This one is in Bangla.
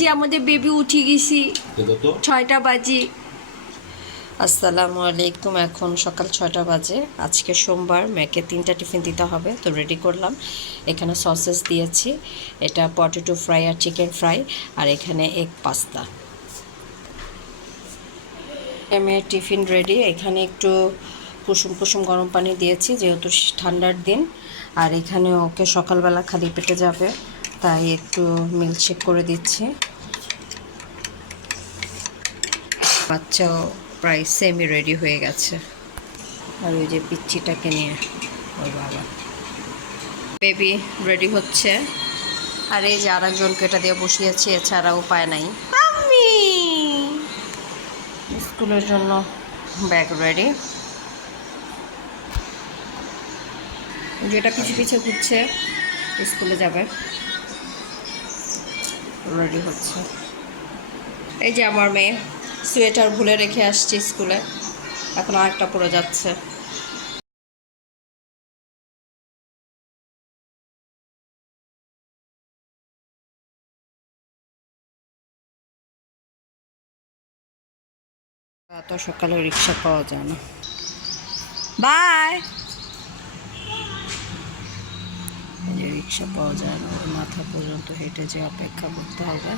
যে আমাদের বেবি উঠে গেছি 6টা বাজে। আসসালামু আলাইকুম। এখন সকাল 6টা বাজে। আজকে সোমবার, মেয়েকে 3টা টিফিন দিতে হবে, তো রেডি করলাম। এখানে সসেস দিয়েছি, এটা পটেটো ফ্রাই আর চিকেন ফ্রাই, আর এখানে এগ পাস্তা। মেয়ের টিফিন রেডি। এখানে একটু কুসুম কুসুম গরম পানি দিয়েছি যেহেতু ঠান্ডার দিন, আর এখানে ওকে সকালবেলা খালি পেটে যাবে তাই একটু মিল্কশেক করে দিচ্ছি। বাচ্চাও প্রায় সেমি রেডি হয়ে গেছে, আর ওই যে পিচ্চিটাকে নিয়ে ওর বাবা। বেবি রেডি হচ্ছে, আর এই যে আরেকজনকে এটা দিয়ে বসিয়েছি, এছাড়া উপায় নাই। আমি স্কুলের জন্য ব্যাগ রেডি। যেটা পিছু পিছু ঘুরছে, স্কুলে যাবে, রেডি হচ্ছে। এই যে আমার মেয়ে সোয়েটার ভুলে রেখে আসছে স্কুলে, এখন আরেকটা পরে যাচ্ছে। এত সকালে রিক্সা পাওয়া যায় না। বাই। রিক্সা পাওয়া যায় না, ওই মাথা পর্যন্ত হেঁটে যে অপেক্ষা করতে হবে।